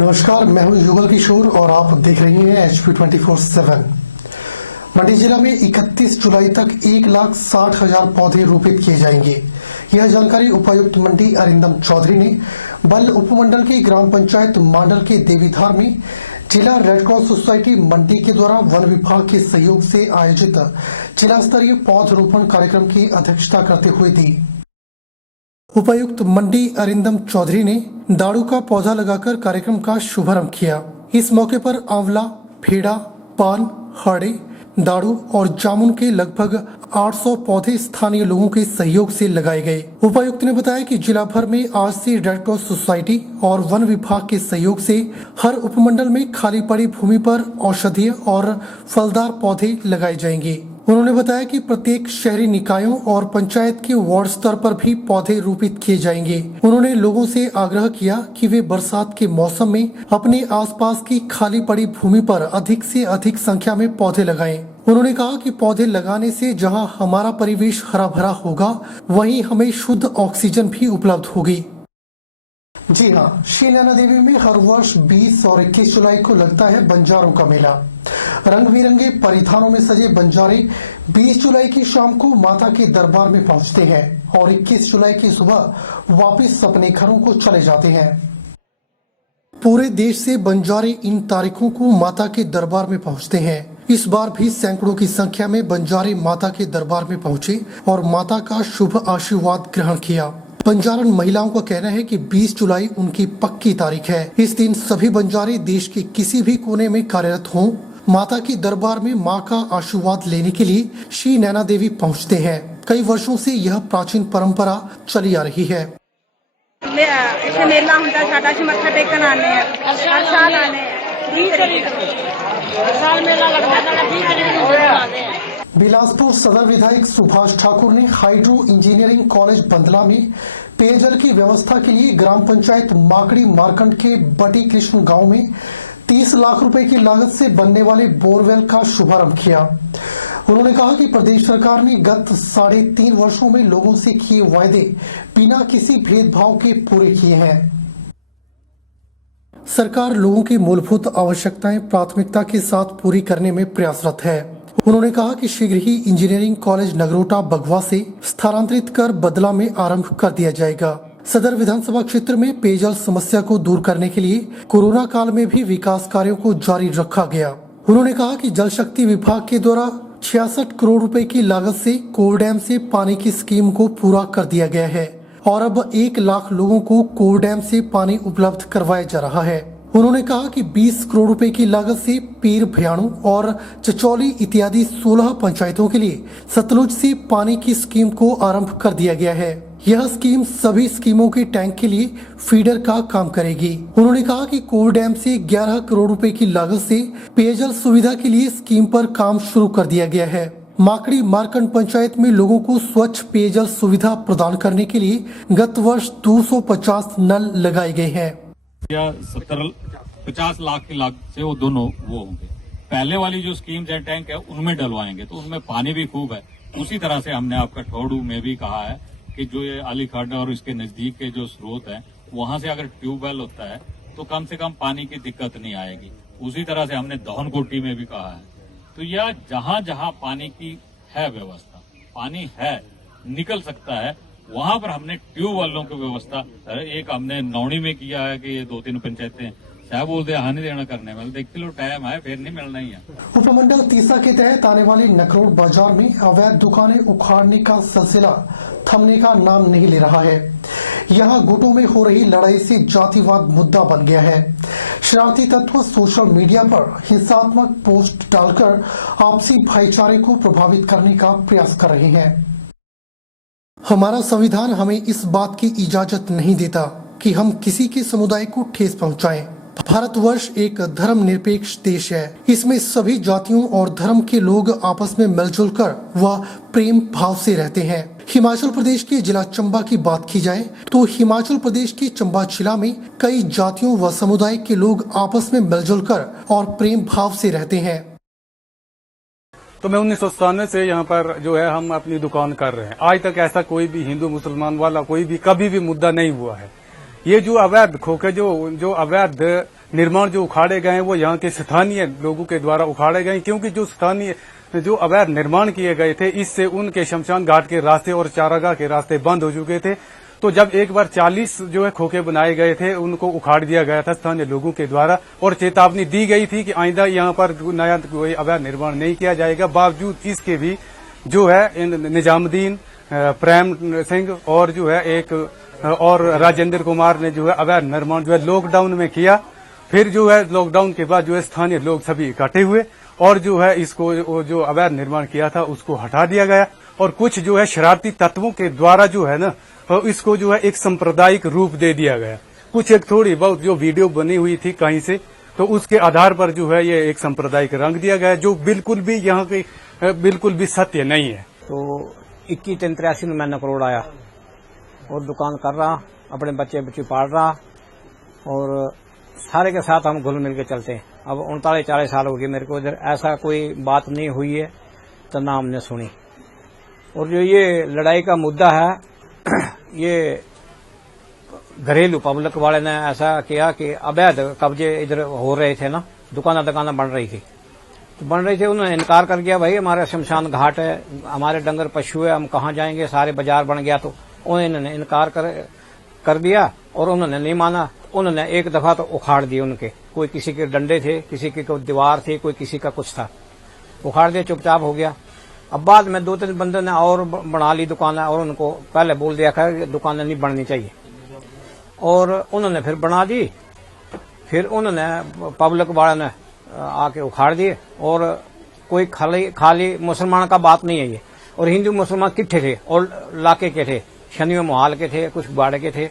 नमस्कार, मैं हूं युगल किशोर और आप देख रहे हैं HP 24/7। मंडी जिला में 31 जुलाई तक 1,60,000 पौधे रोपित किए जाएंगे। यह जानकारी उपायुक्त मंडी अरिंदम चौधरी ने बल उपमंडल के ग्राम पंचायत मांडल के देवीधार में जिला रेड क्रॉस सोसाइटी मंडी के द्वारा वन विभाग के सहयोग से आयोजित जिला स्तरीय पौधरोपण कार्यक्रम की अध्यक्षता करते हुए दी। उपायुक्त मंडी अरिंदम चौधरी ने दाड़ू का पौधा लगाकर कार्यक्रम का शुभारंभ किया। इस मौके पर आंवला, फेड़ा, पान, हाड़े, दाड़ू और जामुन के लगभग 800 पौधे स्थानीय लोगों के सहयोग से लगाए गए। उपायुक्त ने बताया कि जिला भर में आज से रेड क्रॉस सोसाइटी और वन विभाग के सहयोग से हर उपमंडल में खाली पड़ी भूमि पर औषधीय और फलदार पौधे लगाए जाएंगे। उन्होंने बताया कि प्रत्येक शहरी निकायों और पंचायत के वार्ड स्तर पर भी पौधे रोपित किए जाएंगे। उन्होंने लोगों से आग्रह किया कि वे बरसात के मौसम में अपने आसपास की खाली पड़ी भूमि पर अधिक से अधिक संख्या में पौधे लगाएं। उन्होंने कहा कि पौधे लगाने से जहां हमारा परिवेश हरा भरा होगा, वहीं हमें शुद्ध ऑक्सीजन भी उपलब्ध होगी। जी हाँ, श्री नैना देवी में हर वर्ष 20 और 21 जुलाई को लगता है बंजारों का मेला। रंग बिरंगे परिधानों में सजे बंजारे 20 जुलाई की शाम को माता के दरबार में पहुंचते हैं और 21 जुलाई की सुबह वापस अपने घरों को चले जाते हैं। पूरे देश से बंजारे इन तारीखों को माता के दरबार में पहुंचते हैं। इस बार भी सैकड़ों की संख्या में बंजारे माता के दरबार में पहुंचे और माता का शुभ आशीर्वाद ग्रहण किया। बंजारन महिलाओं का कहना है कि 20 जुलाई उनकी पक्की तारीख है। इस दिन सभी बंजारे देश के किसी भी कोने में कार्यरत हों, माता के दरबार में मां का आशीर्वाद लेने के लिए श्री नैना देवी पहुंचते हैं। कई वर्षों से यह प्राचीन परंपरा चली आ रही है। मेला ਹੁੰਦਾ ਸਾਡਾ ਅਸੀਂ ਮੱਥਾ ਟੇਕਣ ਆਨੇ ਆ ਹਰ ਸਾਲ ਆਨੇ 20 ਤਰੀਕ हर साल मेला लगता है 20 तरीक को आते हैं। बिलासपुर सदर विधायक सुभाष ठाकुर ने हाइड्रो इंजीनियरिंग कॉलेज बंदला में पेयजल की व्यवस्था के लिए ग्राम पंचायत माकड़ी मारकंड के बटी कृष्ण गांव में 30 लाख रुपए की लागत से बनने वाले बोरवेल का शुभारंभ किया। उन्होंने कहा कि प्रदेश सरकार ने गत 3.5 वर्षों में लोगों से किए वायदे बिना किसी भेदभाव के पूरे किए हैं। सरकार लोगों की मूलभूत आवश्यकताएं प्राथमिकता के साथ पूरी करने में प्रयासरत है। उन्होंने कहा कि शीघ्र ही इंजीनियरिंग कॉलेज नगरोटा बगवा से स्थानांतरित कर बदला में आरंभ कर दिया जाएगा। सदर विधानसभा क्षेत्र में पेयजल समस्या को दूर करने के लिए कोरोना काल में भी विकास कार्यों को जारी रखा गया। उन्होंने कहा कि जल शक्ति विभाग के द्वारा 66 करोड़ रुपए की लागत से कोर डैम से पानी की स्कीम को पूरा कर दिया गया है और अब 1 लाख लोगों को कोर डैम से पानी उपलब्ध करवाया जा रहा है। उन्होंने कहा कि 20 करोड़ रुपए की लागत से पीर भयाणु और चचौली इत्यादि 16 पंचायतों के लिए सतलुज से पानी की स्कीम को आरंभ कर दिया गया है। यह स्कीम सभी स्कीमों के टैंक के लिए फीडर का काम करेगी। उन्होंने कहा कि कोर डैम से 11 करोड़ रुपए की लागत से पेयजल सुविधा के लिए स्कीम पर काम शुरू कर दिया गया है। माकड़ी मारकंड पंचायत में लोगों को स्वच्छ पेयजल सुविधा प्रदान करने के लिए गत वर्ष 250 नल लगाए गए हैं। 50 लाख की लागत से वो दोनों वो होंगे। पहले वाली जो स्कीम है टैंक है उनमें डलवाएंगे तो उसमें पानी भी खूब है। उसी तरह से हमने आपका ठोड़ू में भी कहा है कि जो ये अलीखड़ और इसके नजदीक के जो स्रोत है वहां से अगर ट्यूबवेल होता है तो कम से कम पानी की दिक्कत नहीं आएगी। उसी तरह से हमने दहनकोटी में भी कहा है। तो यह जहां जहां पानी की है व्यवस्था, पानी है निकल सकता है, वहां पर हमने ट्यूबवेलों की व्यवस्था एक हमने नौणी में किया है कि ये 2-3 पंचायतें क्या बोलते हैं हानि देना करने में देखते लो टाइम है फिर नहीं मिलना ही है। उपमंडल तीसा के तहत आने वाले नकरोड़ बाजार में अवैध दुकानें उखाड़ने का सिलसिला थमने का नाम नहीं ले रहा है। यहाँ गुटों में हो रही लड़ाई से जातिवाद मुद्दा बन गया है। शरारती तत्व सोशल मीडिया पर हिंसात्मक पोस्ट डालकर आपसी भाईचारे को प्रभावित करने का प्रयास कर रहे हैं। हमारा संविधान हमें इस बात की इजाजत नहीं देता कि हम किसी के समुदाय को ठेस पहुंचाएं। भारतवर्ष एक धर्मनिरपेक्ष देश है। इसमें सभी जातियों और धर्म के लोग आपस में मिलजुल कर व प्रेम भाव से रहते हैं। हिमाचल प्रदेश के जिला चंबा की बात की जाए तो हिमाचल प्रदेश के चंबा जिला में कई जातियों व समुदाय के लोग आपस में मिलजुल कर और प्रेम भाव से रहते हैं। तो मैं 1997 से यहाँ पर जो है हम अपनी दुकान कर रहे हैं। आज तक ऐसा कोई भी हिंदू मुसलमान वाला कोई भी कभी भी मुद्दा नहीं हुआ है। ये जो अवैध खोखे जो अवैध निर्माण जो उखाड़े गए हैं वो यहाँ के स्थानीय लोगों के द्वारा उखाड़े गए, क्योंकि जो अवैध निर्माण किए गए थे इससे उनके शमशान घाट के रास्ते और चारागाह के रास्ते बंद हो चुके थे। तो जब एक बार 40 जो है खोखे बनाए गए थे उनको उखाड़ दिया गया था स्थानीय लोगों के द्वारा, और चेतावनी दी गई थी कि आइंदा यहाँ पर नया कोई अवैध निर्माण नहीं किया जाएगा। बावजूद इसके भी जो है निजामुद्दीन, प्रेम सिंह और जो है एक और राजेंद्र कुमार ने जो है अवैध निर्माण जो है लॉकडाउन में किया। फिर जो है लॉकडाउन के बाद जो है स्थानीय लोग सभी इकट्ठे हुए और जो है इसको जो अवैध निर्माण किया था उसको हटा दिया गया, और कुछ जो है शरारती तत्वों के द्वारा जो है ना इसको जो है एक सांप्रदायिक रूप दे दिया गया। कुछ एक थोड़ी बहुत जो वीडियो बनी हुई थी कहीं से, तो उसके आधार पर जो है ये एक सांप्रदायिक रंग दिया गया, जो बिल्कुल भी यहाँ के बिल्कुल भी सत्य नहीं है। तो 21-83 में मैं नकरोड़ आया और दुकान कर रहा, अपने बच्चे पाल रहा, और सारे के साथ हम घुल मिल के चलते हैं। अब 39-40 साल हो गए मेरे को इधर, ऐसा कोई बात नहीं हुई है तो ना हमने सुनी। और जो ये लड़ाई का मुद्दा है ये घरेलू पब्लिक वाले ने ऐसा किया कि अवैध कब्जे इधर हो रहे थे ना, दुकाना बन रही थी, तो बन रही थी, उन्होंने इनकार कर दिया, भाई हमारा शमशान घाट है, हमारे डंगर पशु है, हम कहाँ जाएंगे, सारे बाजार बन गया। तो उन्होंने इनकार कर दिया और उन्होंने नहीं माना। उन्होंने एक दफा तो उखाड़ दिए उनके, कोई किसी के डंडे थे, किसी की कोई दीवार थी, कोई किसी का कुछ था, उखाड़ दिया, चुपचाप हो गया। अब बाद में 2-3 बंदों ने और बना ली दुकानें, और उनको पहले बोल दिया था कि दुकानें नहीं बननी चाहिए, और उन्होंने फिर बना दी। फिर उन्होंने पब्लिक वाले ने आके उखाड़ दिए, और कोई खाली मुसलमान का बात नहीं है ये, और हिंदू मुसलमान किट्ठे थे और लाके के थे, शनियों मोहाल के थे, कुछ बाड़े के थे।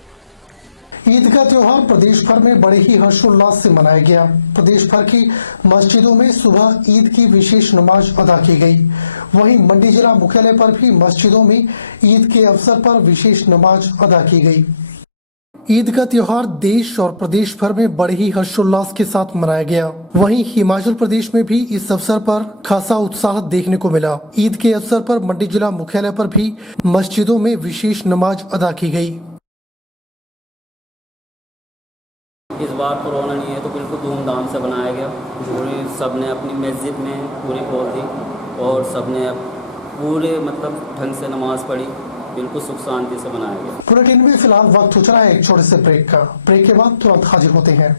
ईद का त्योहार प्रदेश भर में बड़े ही हर्षोल्लास से मनाया गया। प्रदेश भर की मस्जिदों में सुबह ईद की विशेष नमाज अदा की गई। वहीं मंडी जिला मुख्यालय पर भी मस्जिदों में ईद के अवसर पर विशेष नमाज अदा की गई। ईद का त्योहार देश और प्रदेश भर में बड़े ही हर्षोल्लास के साथ मनाया गया। वहीं हिमाचल प्रदेश में भी इस अवसर पर खासा उत्साह देखने को मिला। ईद के अवसर पर मंडी जिला मुख्यालय पर भी मस्जिदों में विशेष नमाज अदा की गई। इस बार कोरोना नहीं है तो बिल्कुल धूमधाम से बनाया गया। पूरे सबने अपनी मस्जिद में पूरी खोल दी और सबने पूरे मतलब ढंग से नमाज पढ़ी, बिल्कुल सुख शांति से बनाया गया। बुलेटिन में फिलहाल वक्त हो चला है एक छोटे से ब्रेक का। ब्रेक के बाद तुरंत हाजिर होते हैं।